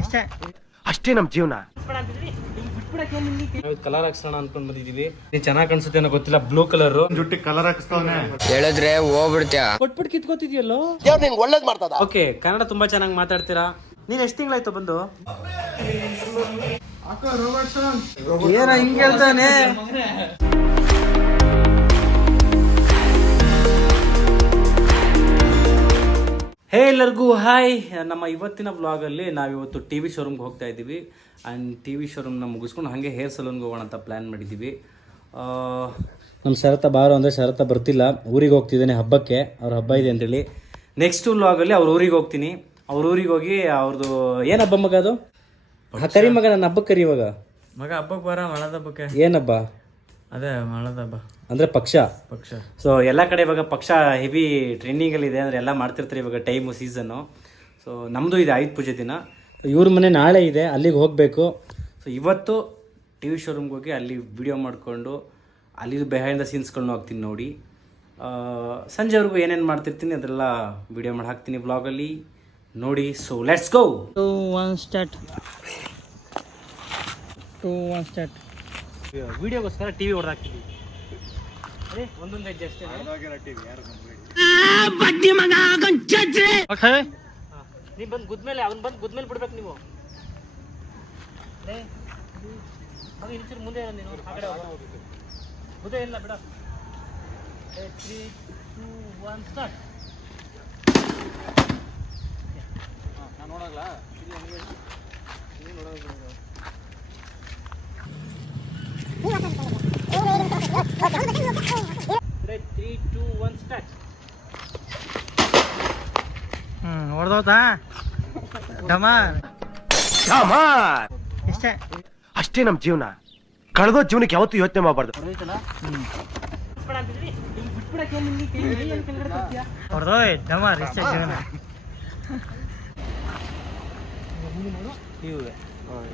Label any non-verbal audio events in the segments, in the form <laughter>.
ಇಷ್ಟೇ ಅಷ್ಟೇ ನಮ್ ಜೀವನ. ಕಲರ್ ಹಾಕ್ಸೋಣ ಅನ್ಕೊಂಡ್ ಬಂದಿದೀವಿ. ನೀನ್ ಚೆನ್ನಾಗ್ ಕಾಣಿಸುತ್ತೆ ಅನ್ನೋ ಗೊತ್ತಿಲ್ಲ ಬ್ಲೂ ಕಲರ್. ಜುಟ್ಟಿ ಕಲರ್ ಹಾಕಿಸ್ತಾವನೆ. ಹೇಳಿದ್ರೆ ಹೋಗ್ಬಿಡ್ತೀಯ. ಕೊಟ್ಬಿಟ್ಟು ಕಿತ್ಕೋತಿದ್ಯಲ್ಲೋ? ನಿಂಗೆ ಒಳ್ಳೇದ್ ಮಾಡ್ತದ? ಓಕೆ ಕನ್ನಡ ತುಂಬಾ ಚೆನ್ನಾಗಿ ಮಾತಾಡ್ತೀರಾ? ನೀನ್ ಎಷ್ಟು ತಿಂಗಳಾಯ್ತು ಬಂದು? ಏನ ಹಿಂಗ್ ಹೇಳ್ತಾನೆ. ಹೇ ಎಲ್ಲರಿಗೂ ಹಾಯ್. ನಮ್ಮ ಇವತ್ತಿನ ವ್ಲಾಗಲ್ಲಿ ನಾವಿವತ್ತು ಟಿ ವಿ ಶೋರೂಮ್ಗೆ ಹೋಗ್ತಾ ಇದ್ದೀವಿ. ಆ್ಯಂಡ್ ಟಿ ವಿ ಶೋರೂಮ್ನ ಮುಗಿಸ್ಕೊಂಡು ಹಾಗೆ ಹೇರ್ ಸಲೂನ್ಗೆ ಹೋಗೋಣ ಅಂತ ಪ್ಲ್ಯಾನ್ ಮಾಡಿದ್ದೀವಿ. ನಮ್ಮ ಶರತ ಬಾರು ಅಂದರೆ ಶರತ ಬರ್ತಿಲ್ಲ. ಊರಿಗೆ ಹೋಗ್ತಿದ್ದಾನೆ ಹಬ್ಬಕ್ಕೆ. ಅವ್ರ ಹಬ್ಬ ಇದೆ ಅಂತೇಳಿ. ನೆಕ್ಸ್ಟ್ ವ್ಲಾಗಲ್ಲಿ ಅವ್ರ ಊರಿಗೆ ಹೋಗ್ತೀನಿ. ಅವ್ರ ಊರಿಗೆ ಹೋಗಿ ಅವ್ರದ್ದು ಏನು ಹಬ್ಬ ಮಗ ಅದು? ಕರಿ ಮಗ ನನ್ನ ಹಬ್ಬಕ್ಕೆ ಕರಿ ಇವಾಗ. ಮಗ ಹಬ್ಬಕ್ಕೆ ಬರ ಮಳದ ಹಬ್ಬಕ್ಕೆ. ಏನಬ್ಬ ಅದೇ ಮಳದ ಹಬ್ಬ. ಅಂದರೆ ಪಕ್ಷ. ಪಕ್ಷ. ಸೊ ಎಲ್ಲ ಕಡೆ ಇವಾಗ ಪಕ್ಷ ಹೆವಿ ಟ್ರೆಂಡಿಂಗಲ್ಲಿದೆ ಅಂದರೆ ಎಲ್ಲ ಮಾಡ್ತಿರ್ತಾರೆ ಇವಾಗ ಟೈಮು ಸೀಸನ್ ಸೊ ನಮ್ಮದು ಇದೆ ಆಯುಧ ಪೂಜೆ ದಿನ. ಸೊ ಇವ್ರ ಮನೆ ನಾಳೆ ಇದೆ ಅಲ್ಲಿಗೆ ಹೋಗಬೇಕು. ಸೊ ಇವತ್ತು ಟಿ ವಿ ಶೋರೂಮ್ಗೆ ಹೋಗಿ ಅಲ್ಲಿ ವಿಡಿಯೋ ಮಾಡಿಕೊಂಡು ಅಲ್ಲಿದು ಬೆಹೈಂಡ್ ದ ಸೀನ್ಸ್ಗಳನ್ನ ಹೋಗ್ತೀನಿ ನೋಡಿ. ಆ, ಸಂಜೆವರೆಗೂ ಏನೇನು ಮಾಡ್ತಿರ್ತೀನಿ ಅದೆಲ್ಲ ವಿಡಿಯೋ ಮಾಡಿ ಹಾಕ್ತೀನಿ ಬ್ಲಾಗಲ್ಲಿ ನೋಡಿ so let's go two one start two one start ವಿಡಿಯೋಗೋಸ್ಕರ T V ಒಂದೊಂದು ಹೆಜ್ಜೆ ಅಷ್ಟೇ. ನೀವು ಬಂದು ಗುದ್ಮೇಲೆ ಅವ್ನು ಬಂದು ಗುದ್ಮೇಲೆ ಬಿಡ್ಬೇಕು ನೀವು. ಮಗ ಇಂಚೂರು ಮುಂದೆ ಇರು ನೀನು ಆ ಕಡೆ ಹೋಗು. ಮುಂದೆ ಇಲ್ಲ ಬಿಡ. Three two one start three two one start ಹ್ಞೂ ಹೊಡೆದೋತಾ? ಡಮಾರ್ ಇಷ್ಟೇ ಅಷ್ಟೇ ನಮ್ ಜೀವನ. ಕಳೆದೋ ಜೀವನಕ್ಕೆ ಯಾವತ್ತೂ ಯೋಚನೆ ಮಾಡಬಾರ್ದು. ಹೊಡೆದೋಯ್ ಡಮಾರ್ ಇಷ್ಟೇ ಜೀವನ.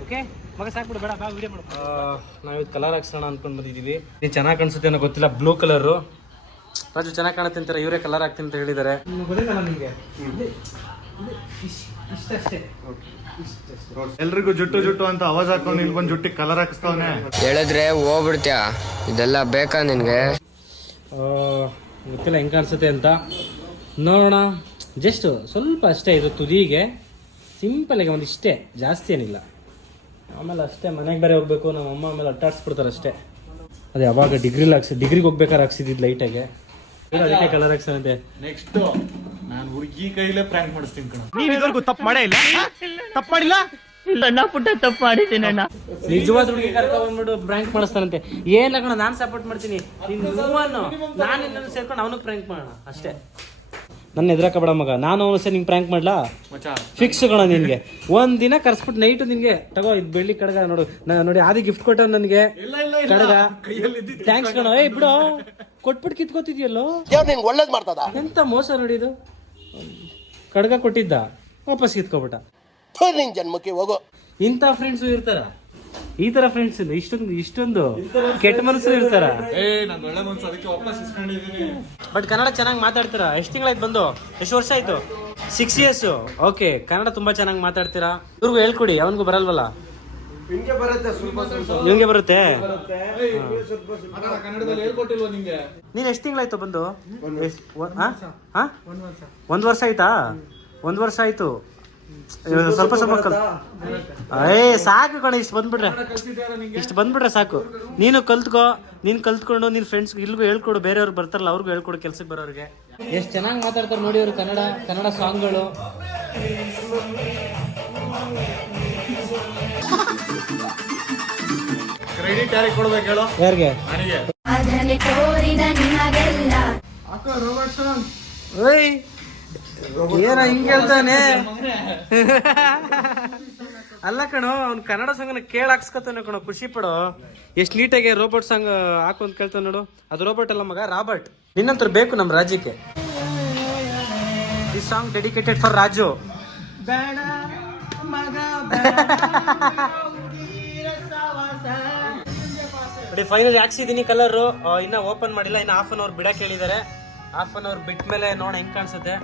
ಓಕೆ ಮಗ ಸಾಕ್ಬಿಡು ಬೇಡ ಬಾ ವಿಡಿಯೋ ಮಾಡು. ನಾವಿದು ಕಲರ್ ಹಾಕ್ಸೋಣ ಅನ್ಕೊಂಡು ಬಂದಿದ್ದೀವಿ. ಇದು ಚೆನ್ನಾಗಿ ಕಾಣಿಸುತ್ತೆ ಅನ್ನೋ ಗೊತ್ತಿಲ್ಲ ಬ್ಲೂ ಕಲರು ರಾಜು ಚೆನ್ನಾಗಿ ಕಾಣುತ್ತೆ ಅಂತಾರೆ ಇವರೇ ಕಲರ್ ಹಾಕ್ತೀನಿ ಅಂತ ಹೇಳಿದ್ದಾರೆ. ಗೊತ್ತಿಲ್ಲ ನಿಮಗೆ? ಇಷ್ಟಷ್ಟೇ. ಎಲ್ರಿಗೂ ಜುಟ್ಟು ಜುಟ್ಟು ಅಂತ ಅವಾಜ್ ಹಾಕೊಂಡು ಇಲ್ಲಿ ಬಂದು ಜುಟ್ಟಿಗೆ ಕಲರ್ ಹಾಕಿಸ್ತಾವನೆ. ಹೇಳಿದ್ರೆ ಹೋಗ್ಬಿಡ್ತ್ಯಾ? ಇದೆಲ್ಲ ಬೇಕಾ ನಿನ್ಗೆ? ಗೊತ್ತಿಲ್ಲ ಹೆಂಗೆ ಕಾಣಿಸುತ್ತೆ ಅಂತ. ನೋಡೋಣ. ಜಸ್ಟ್ ಸ್ವಲ್ಪ ಅಷ್ಟೇ ಇದು ತುದಿಗೆ. ಸಿಂಪಲ್ ಆಗಿ ಒಂದಿಷ್ಟೇ ಇಷ್ಟೇ ಜಾಸ್ತಿ ಏನಿಲ್ಲ. ಆಮೇಲೆ ಅಷ್ಟೇ ಮನೆಗೆ ಬೇರೆ ಹೋಗ್ಬೇಕು ನಮ್ಮ ಅಮ್ಮ ಆಮೇಲೆ ಅಟ್ಟಾಡ್ಸ್ಬಿಡ್ತಾರೆ ಅಷ್ಟೇ. ಅದೇ ಅವಾಗ ಡಿಗ್ರಿಲಿ ಹಾಕ್ಸಿ ಡಿಗ್ರಿಗೆ ಹೋಗ್ಬೇಕಾದ್ರೆ ಹಾಕ್ಸಿದ್ದು ಲೈಟಾಗೆ ಅದಕ್ಕೆ ಕಲರ್ ಹಾಕ್ಸಂತೆ. ನೆಕ್ಸ್ಟ್ ನಾನು ಹುಡುಗಿ ಕೈಲೇ ಪ್ರ್ಯಾಂಕ್ ಮಾಡಿಸ್ತೀನಿ ಕಣ. ನೀವ್ ಇದುವರೆಗೂ ತಪ್ಪು ಮಾಡೇ ಇಲ್ಲ? ತಪ್ಪು ಮಾಡಿಲ್ಲ? ಸಣ್ಣ ಪುಟ್ಟ ತಪ್ಪು ಮಾಡಿದ್ದೀನಿ ಅಣ್ಣ. ನಿಜವಾದ ಹುಡುಗಿ ಕರ್ಕೊಂಡ್ ಬಂದ್ಬಿಟ್ಟು ಪ್ರ್ಯಾಂಕ್ ಮಾಡಿಸ್ತಾರಂತೆ ಏನ್ ಕಣ ನಾನು ಸಪೋರ್ಟ್ ಮಾಡ್ತೀನಿ. ನೀನ್ ನಾನು ಸೇರ್ಕೊಂಡು ಅವನಿಗೆ ಪ್ರ್ಯಾಂಕ್ ಮಾಡೋಣ ಅಷ್ಟೇ. ನನ್ನ ಎದುರಾಕಬೇಡ ಮಗ. ನಾನು ಅವನು ಸರ್ ನಿಂಗೆ ಪ್ರ್ಯಾಂಕ್ ಮಾಡ್ಲಾ? ಫಿಕ್ಸ್ ಕಣ ನಿನ್ಗೆ. ಒಂದ್ ದಿನ ಕರ್ಸ್ಬಿಟ್ಟು ನೈಟ್ ನಿನ್ಗೆ. ತಗೋ ಇದು ಬೆಳ್ಳಿ ಕಡಗ ನೋಡು. ನಾ ನೋಡಿ ಆದಿ ಗಿಫ್ಟ್ ಕೊಟ್ಟ ನನಗೆ. ಕಡಗ. ಥ್ಯಾಂಕ್ಸ್ ಕಣ ಏ ಬಿಡು. ಕೊಟ್ಬಿಟ್ಟು ಕಿತ್ಕೋತಿದ್ಯಲ್ಲೋ? ದೇವ್ರು ನಿಂಗೆ ಒಳ್ಳೇದ್ ಮಾಡ್ತದ? ಎಂತ ಮೋಸ ನೋಡಿದು ಕಡಗ ಕೊಟ್ಟಿದ್ದ. ವಾಪಸ್ ಕಿತ್ಕೊಬಿಟ್ಟ. ಥು, ನಿನ್ ಜನ್ಮಕ್ಕೆ ಹೋಗೋ. ಇಂಥ ಫ್ರೆಂಡ್ಸು ಇರ್ತಾರ? ಈ ತರ ಫ್ರೆಂಡ್ಸ್ ಇಷ್ಟೊಂದು ಇಷ್ಟೊಂದು ಕೆಟ್ಟ ಮನಸ್ಸು ಇರ್ತಾರ. ಏ ನಂದು ಒಳ್ಳೆ ಮನ್ಸು ಅದಕ್ಕೆ ವಾಪಸ್ ಇಸ್ಕೊಂಡಿದ್ದೀನಿ. ಬಟ್ ಕನ್ನಡ ಚೆನ್ನಾಗಿ ಮಾತಾಡ್ತೀರಾ? ಎಷ್ಟು ತಿಂಗಳಾಯ್ತು ಬಂದು? ಎಷ್ಟು ವರ್ಷ ಆಯ್ತು? ಸಿಕ್ಸ್ ಇಯರ್ಸ್ ಓಕೆ ಕನ್ನಡ ತುಂಬಾ ಚೆನ್ನಾಗಿ ಮಾತಾಡ್ತೀರಾ? ಇವ್ರಿಗೂ ಹೇಳ್ಕೊಡಿ ಅವನಿಗೂ ಬರಲ್ವಲ್ಲ? ನಿಮ್ಗೆ ಬರುತ್ತೆ ನೀನ್ ಎಷ್ಟು ತಿಂಗಳಾಯ್ತು ಬಂದು? ಒಂದ್ ವರ್ಷ ಆಯ್ತಾ? ಒಂದ್ ವರ್ಷ ಆಯ್ತು. ಸ್ವಲ್ಪ ಸ್ವಲ್ಪ ಕಲ್ ಏ ಸಾಕು ಕಣ ಇಷ್ಟು ಬಂದ್ಬಿಟ್ರೆ. ಇಷ್ಟು ಬಂದ್ಬಿಟ್ರೆ ಸಾಕು. ನೀನು ಕಲ್ತ್ಕೋ ನೀನು ಕಲ್ತ್ಕೊಂಡು ನಿನ್ನ ಫ್ರೆಂಡ್ಸ್ ಇಲ್ಗೂ ಹೇಳ್ಕೊಡು ಬೇರೆಯವ್ರು ಬರ್ತಾರಲ್ಲ ಅವ್ರಿಗೂ ಹೇಳ್ಕೊಡು ಕೆಲ್ಸಕ್ಕೆ ಬರೋರಿಗೆ. ಎಷ್ಟು ಚೆನ್ನಾಗಿ ಮಾತಾಡ್ತಾರೆ ನೋಡಿ ಅವ್ರು ಕನ್ನಡ ಕನ್ನಡ ಸಾಂಗ್ಗಳು. ಕ್ರೆಡಿಟ್ ಯಾರಿಗೆ ಕೊಡ್ಬೇಕು ಹೇಳು? ಯಾರಿಗೆ? ನನಗೆ. ಏನ ಹಿಂಗ್ ಹೇಳ್ತಾನೆ <laughs> ಅಲ್ಲ ಕಣೋ ಅವ್ನು ಕನ್ನಡ ಸಾಂಗ್ನ ಕೇಳಿ ಹಾಕ್ಸ್ಕೊತಾನೆ ಕಣೋ ಖುಷಿ ಪಡು. ಎಷ್ಟು ನೀಟಾಗಿ ರೋಬೋಟ್ ಸಾಂಗ್ ಹಾಕು ಅಂತ ಕೇಳ್ತಾನೆ ನೋಡು. ಅದು ರೋಬೋಟ್ ಅಲ್ಲ ಮಗ ರಾಬರ್ಟ್. ನಿನ್ನಂತರ ಬೇಕು ನಮ್ಮ ರಾಜ್ಯಕ್ಕೆ. ಈ ಸಾಂಗ್ ಡೆಡಿಕೇಟೆಡ್ ಫಾರ್ ರಾಜು. ನೋಡಿ ಫೈನಲ್ ಹಾಕ್ಸಿದೀನಿ ಕಲರ್ ಇನ್ನ ಓಪನ್ ಮಾಡಿಲ್ಲ ಇನ್ನ ಹಾಫ್ ಅನ್ ಅವರ್ ಬಿಡಕ್ಕೆ ಹೇಳಿದ್ದಾರೆ ಹಾಫ್ ಅನ್ ಅವರ್ ಬಿಟ್ಟ ಮೇಲೆ ನೋಡ ಹೆಂಗ್ ಕಾಣಿಸುತ್ತೆ.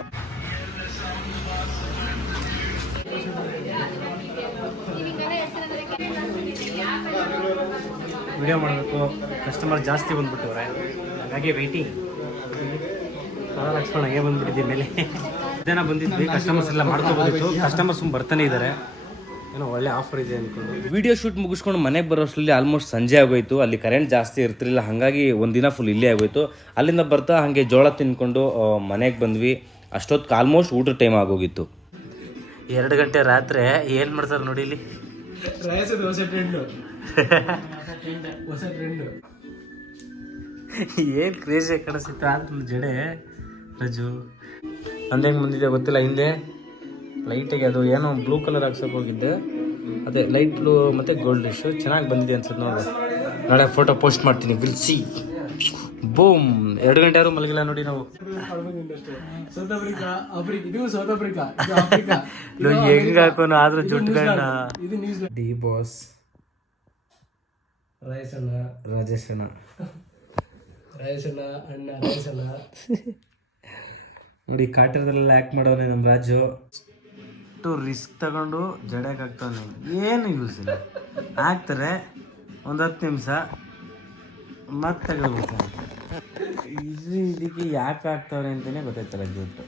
ವಿಡಿಯೋ ಮಾಡಬೇಕು. ಕಸ್ಟಮರ್ ಜಾಸ್ತಿ ಬಂದ್ಬಿಟ್ಟವ್ರೆ. ಹಾಗಾಗಿ ವೆಯ್ಟಿಂಗ್ ಲಕ್ಷ್ಮಣ, ಹಾಗೆ ಬಂದ್ಬಿಟ್ಟಿದ್ದೆ ಮೇಲೆ. ಜನ ಬಂದಿದ್ವಿ ಕಸ್ಟಮರ್ಸ್ ಎಲ್ಲ ಮಾಡ್ಕೋಬೋದಿತ್ತು. ಕಸ್ಟಮರ್ಸ್ ಬರ್ತಾನೆ ಇದ್ದಾರೆ ಏನೋ ಒಳ್ಳೆ ಆಫರ್ ಇದೆ ಅನ್ಕೊಂಡು. ವಿಡಿಯೋ ಶೂಟ್ ಮುಗಿಸ್ಕೊಂಡು ಮನೆಗೆ ಬರೋಷ್ಟರಲ್ಲಿ ಆಲ್ಮೋಸ್ಟ್ ಸಂಜೆ ಆಗೋಯ್ತು. ಅಲ್ಲಿ ಕರೆಂಟ್ ಜಾಸ್ತಿ ಇರ್ತಿರಲಿಲ್ಲ. ಹಾಗಾಗಿ ಒಂದಿನ ಫುಲ್ ಇಲ್ಲೇ ಆಗೋಯ್ತು. ಅಲ್ಲಿಂದ ಬರ್ತಾ ಹಾಗೆ ಜೋಳ ತಿನ್ಕೊಂಡು ಮನೆಗೆ ಬಂದ್ವಿ. ಅಷ್ಟೊತ್ತು ಆಲ್ಮೋಸ್ಟ್ ಊಟದ ಟೈಮ್ ಆಗೋಗಿತ್ತು. ಎರಡು ಗಂಟೆ ರಾತ್ರಿ ಏನು ಮಾಡ್ತಾರೆ ನೋಡಿ ಇಲ್ಲಿ? ಏನು ಕ್ರೇಜಿ ಕಾಣಿಸುತ್ತೆ? ಅಂತ ಜಡೆ ರಜು. ನಂದು ಹೆಂಗೆ ಮುಂದಿದೆ ಗೊತ್ತಿಲ್ಲ. ಹಿಂದೆ ಲೈಟಿಗೆ ಅದು ಏನೋ ಬ್ಲೂ ಕಲರ್ ಹಾಕ್ಸೋಕೆ ಹೋಗಿದ್ದೆ. ಅದೇ ಲೈಟ್ ಬ್ಲೂ ಮತ್ತು ಗೋಲ್ಡ್ ಇಶು ಚೆನ್ನಾಗಿ ಬಂದಿದೆ ಅನ್ಸುತ್ತೆ ನೋಡಿ. ನಾಳೆ ಫೋಟೋ ಪೋಸ್ಟ್ ಮಾಡ್ತೀನಿ. ವಿಲ್ ಸಿ ಬೂಮ್ ಎರಡು ಗಂಟೆ ಯಾರು ಮಲಗಿಲ್ಲ ನೋಡಿ ನಾವು. ಹೆಂಗ್ ಹಾಕೋನು? ಆದ್ರೂ ನ್ಯೂಸ್ ಡಿ ಬಾಸ್ ರಾಜೇಶ್ ಅಣ್ಣ ನೋಡಿ ಕಾಟರದಲ್ಲೆಲ್ಲ ಆ್ಯಕ್ಟ್ ಮಾಡೋನೆ ನಮ್ಮ ರಾಜು. ಅಷ್ಟು ರಿಸ್ಕ್ ತಗೊಂಡು ಜಡೆಗೆ ಹಾಕ್ತಾನೆ ಏನು ಯೂಸ್ ಇಲ್ಲ. ಹಾಕ್ತಾರೆ ಒಂದು ಹತ್ತು ನಿಮಿಷ ಮತ್ತೆ ತೆಗೆದ್ಬಿಡ್ತಾನೆ ಇದಕ್ಕೆ ಯಾಕೆ ಹಾಕ್ತಾವ್ರೆ ಅಂತಲೇ ಗೊತ್ತಾಯ್ತಲ್ಲ ಜುಟ್ಟು